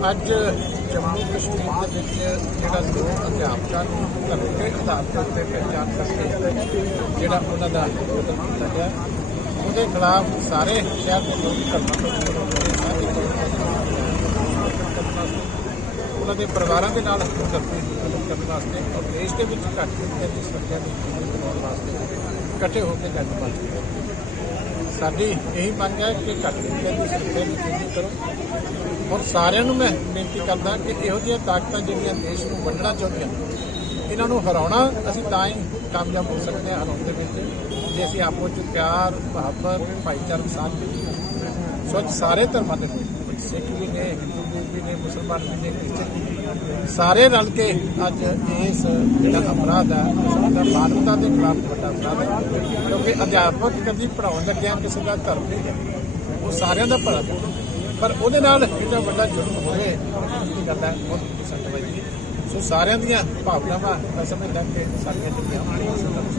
ਅੱਜ ਜੰਮੂ ਕਸ਼ਮੀਰ ਦੇ ਵਿੱਚ ਜਿਹੜਾ ਲੋਕ ਅਧਿਆਪਕਾਂ ਨੂੰ ਧਰਮ ਦੇ ਆਧਾਰ ਦੇ ਉੱਤੇ ਪਹਿਚਾਣ ਕਰਕੇ ਜਿਹੜਾ ਉਹਨਾਂ ਦਾ ਕਦਮ ਕੀਤਾ ਗਿਆ ਉਹਦੇ ਖਿਲਾਫ ਸਾਰੇ ਸ਼ਹਿਰ ਦੇ ਲੋਕ ਧਰਮਾਂ ਤੋਂ ਉਹਨਾਂ ਦੇ ਪਰਿਵਾਰਾਂ ਦੇ ਨਾਲ ਹਮਦਰਦੀ ਕਰਨ ਵਾਸਤੇ ਔਰ ਦੇਸ਼ ਦੇ ਵਿੱਚ ਘੱਟ ਗਿਣਤੀ ਦੀ ਸਮੱਸਿਆ ਦੀ ਜੀਵਨ ਬਣਾਉਣ ਵਾਸਤੇ ਇਕੱਠੇ ਹੋ ਕੇ ਗੱਲਬਾਤ ਕਰੋ ਸਾਡੀ ਇਹੀ ਮੰਗ ਹੈ ਕਿ ਘੱਟ ਗਿਣਤੀ ਦੀ ਸਮੱਸਿਆ ਦੀ ਚੇਂਜ ਕਰੋ। ਔਰ ਸਾਰਿਆਂ ਨੂੰ ਮੈਂ ਬੇਨਤੀ ਕਰਦਾ ਕਿ ਇਹੋ ਜਿਹੀਆਂ ਤਾਕਤਾਂ ਜਿਹੜੀਆਂ ਦੇਸ਼ ਨੂੰ ਵੰਡਣਾ ਚਾਹੁੰਦੀਆਂ, ਇਹਨਾਂ ਨੂੰ ਹਰਾਉਣਾ ਅਸੀਂ ਤਾਂ ਹੀ ਕਾਮਯਾਬ ਹੋ ਸਕਦੇ ਹਾਂ ਹਰਾਉਣ ਦੇ ਵਿੱਚ, ਜੇ ਅਸੀਂ ਆਪੋ ਚ ਪਿਆਰ, ਮੁਹੱਬਤ, ਭਾਈਚਾਰਕ ਸਾਥ ਵਿੱਚ ਸੋ ਸਾਰੇ ਧਰਮਾਂ ਦੇ ਲੋਕ ਸਿੱਖ ਵੀ ਨੇ, ਹਿੰਦੂ ਵੀ ਨੇ, ਮੁਸਲਮਾਨ ਵੀ ਨੇ, ਕ੍ਰਿਸਚਨ ਵੀ ਸਾਰੇ ਰਲ ਕੇ ਅੱਜ ਇਸ ਜਿਹੜਾ ਅਪਰਾਧ ਹੈ ਸਾਡਾ ਮਾਨਵਤਾ ਦੇ ਖਿਲਾਫ ਵੱਡਾ ਅਪਰਾਧ ਹੈ। ਕਿਉਂਕਿ ਅਧਿਆਪਕ ਕਦੀ ਪੜਾਉਣ ਲੱਗਿਆ ਕਿਸੇ ਦਾ ਧਰਮ ਨਹੀਂ ਹੈ। ਉਹ ਸਾਰਿਆਂ ਦਾ ਭਲਾ ਪਰ ਉਹਦੇ ਨਾਲ ਜਿਹੜਾ ਵੱਡਾ ਜੁਰਮ ਹੋਵੇ ਕੀ ਗੱਲ ਹੈ, ਬਹੁਤ ਵੱਡੀ ਸੱਟ ਵੱਜੀ ਸੋ ਸਾਰਿਆਂ ਦੀਆਂ ਭਾਵਨਾਵਾਂ ਮੈਂ ਸਮਝਦਾ ਕਿ ਸਾਡੀਆਂ ਜਿਹੜੀਆਂ ਆਪਣੀਆਂ ਸੰਦਰਭ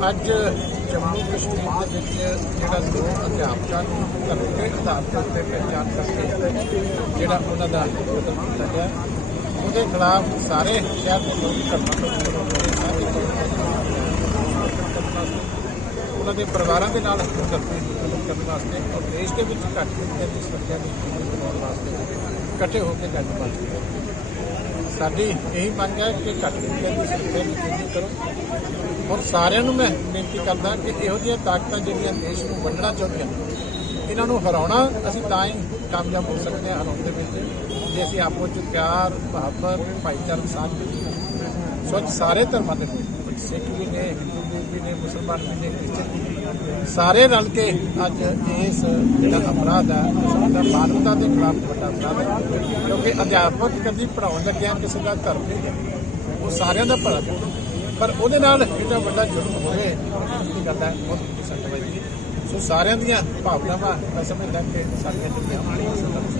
ਅੱਜ ਜੰਮੂ ਕਸ਼ਮੀਰ ਦੇ ਵਿੱਚ ਜਿਹੜਾ ਦੋ ਅਧਿਆਪਕਾਂ ਨੂੰ ਧਰਮ ਦੇ ਆਧਾਰ ਦੇ ਉੱਤੇ ਪਹਿਚਾਣ ਕਰਕੇ ਜਿਹੜਾ ਉਹਨਾਂ ਦਾ ਕਦਮ ਕੀਤਾ ਗਿਆ ਉਹਦੇ ਖਿਲਾਫ ਸਾਰੇ ਸ਼ਹਿਰ ਦੇ ਲੋਕ ਧਰਮਾਂ ਤੋਂ ਸ਼ੁਰੂ ਉਹਨਾਂ ਦੇ ਪਰਿਵਾਰਾਂ ਦੇ ਨਾਲ ਹਮਦਰਦੀ ਕਰਨ ਵਾਸਤੇ ਔਰ ਦੇਸ਼ ਦੇ ਵਿੱਚ ਘੱਟ ਗਿਣਤੀ ਦੀ ਸਮੱਸਿਆ ਵਾਸਤੇ ਇਕੱਠੇ ਹੋ ਕੇ ਗੱਲਬਾਤ ਕਰੋ ਸਾਡੀ ਇਹੀ ਮੰਗ ਹੈ ਕਿ ਘੱਟ ਗਿਣਤੀ ਦੀ ਸਮੱਸਿਆ ਦੀ ਚੇਂਜ ਕਰੋ। ਔਰ ਸਾਰਿਆਂ ਨੂੰ ਮੈਂ ਬੇਨਤੀ ਕਰਦਾ ਕਿ ਇਹੋ ਜਿਹੀਆਂ ਤਾਕਤਾਂ ਜਿਹੜੀਆਂ ਦੇਸ਼ ਨੂੰ ਵੰਡਣਾ ਚਾਹੁੰਦੀਆਂ ਇਹਨਾਂ ਨੂੰ ਹਰਾਉਣਾ ਅਸੀਂ ਤਾਂ ਹੀ ਕਾਮਯਾਬ ਹੋ ਸਕਦੇ ਹਾਂ ਹਰਾਉਣ ਦੇ ਵਿੱਚ। ਜੇ ਅਸੀਂ ਆਪੋ ਚ ਪਿਆਰ, ਮੁਹੱਬਤ, ਭਾਈਚਾਰਕ ਸਾਥ ਵਿੱਚ ਸੋ ਸਾਰੇ ਧਰਮਾਂ ਦੇ ਲੋਕ, ਸਿੱਖ ਵੀ ਨੇ, ਹਿੰਦੂ ਵੀ ਨੇ, ਮੁਸਲਮਾਨ ਵੀ ਨੇ, ਕ੍ਰਿਸਚਨ ਵੀ ਨੇ ਸਾਰੇ ਰਲ ਕੇ ਅੱਜ ਇਸ ਜਿਹੜਾ ਅਪਰਾਧ ਹੈ ਸਾਡਾ ਮਾਨਵਤਾ ਦੇ ਖਿਲਾਫ ਵੱਡਾ ਅਪਰਾਧ ਹੈ। ਕਿਉਂਕਿ ਅਧਿਆਪਕ ਕਦੀ ਪੜਾਉਣ ਲੱਗਿਆ ਕਿਸੇ ਦਾ ਧਰਮ ਨਹੀਂ ਹੈ। ਉਹ ਸਾਰਿਆਂ ਦਾ ਭਲਾ ਪਰ ਉਹਦੇ ਨਾਲ ਜਿਹੜਾ ਵੱਡਾ ਜੁਰਮ ਹੋਵੇ ਕੀ ਗੱਲ ਹੈ ਬਹੁਤ ਵੱਡੀ ਸੱਟ ਵੱਜੀ ਸੋ ਸਾਰਿਆਂ ਦੀਆਂ ਭਾਵਨਾਵਾਂ ਮੈਂ ਸਮਝਦਾ ਕਿ ਸਾਡੀਆਂ ਜਿਹੜੀਆਂ ਆਪਣੀਆਂ ਸੰਦਰਭ